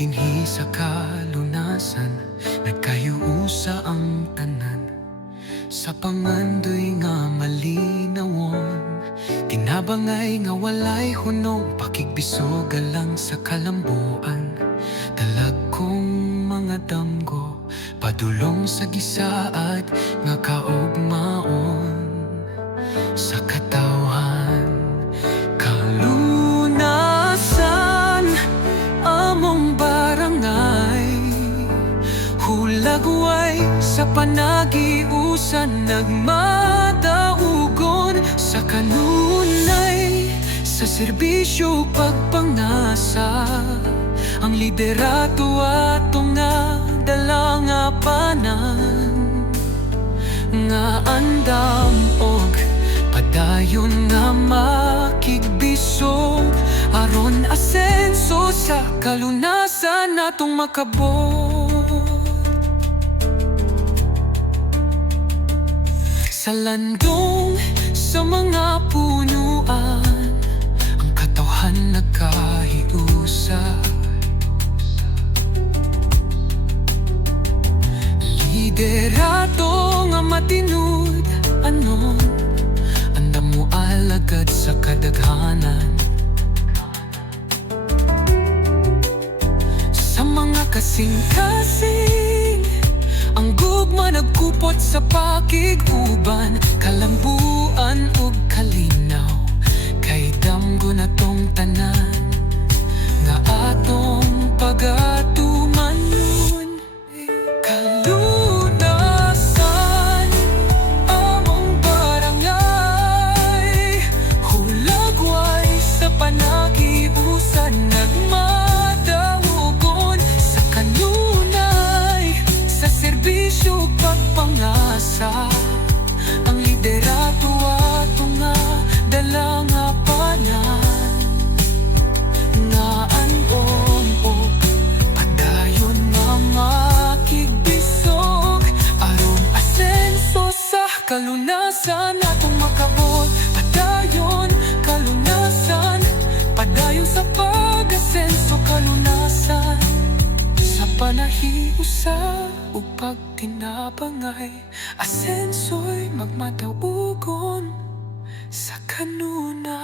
dinhi sa kalunasan, nagkayuusa ang tanan. Sa pangandoy nga malinawon, tinabangay nga walay hunong, pakigbisog lang sa kalambuan. Dalag kong mga damgo, padulong sa gisaad nga kaugmaon. Sa katawhan, kalunasan, among barangay, hulagway sa panagiusan, nagmadaugon sa kanunay, sa serbisyo pagpangasa. Ang liderato ato nga dalangapanan, nga andam og padayon nga makigbisog, aron asenso sa kalunasan natong makabot. Sa landong sa mga punuan, ang katawhan nagkahiusa. Liderato nga matinud anon, andam mo alagad sa kadaghanan. Sa mga kasing-kasing, ang gugma nagkupot sa pakiguban, kalambuan ug kalinaw, kay damgo na tong tanan nga atong pagatumanon. Kalunasan, among barangay, hulagway sa panagiusan, nagmadaugon sa kanunay, sa serbisyo pagpangasa. Ang liderato ato nga dalangapanan, nga andon o padayon nga makigbisog, aron asenso sa kalunasan natong makabot. Padayon kalunasan, padayon sa pag-asenso kalunasan, sa panahiusa ug pagtinabangay, asenso'y magmadaugon sa kanunay.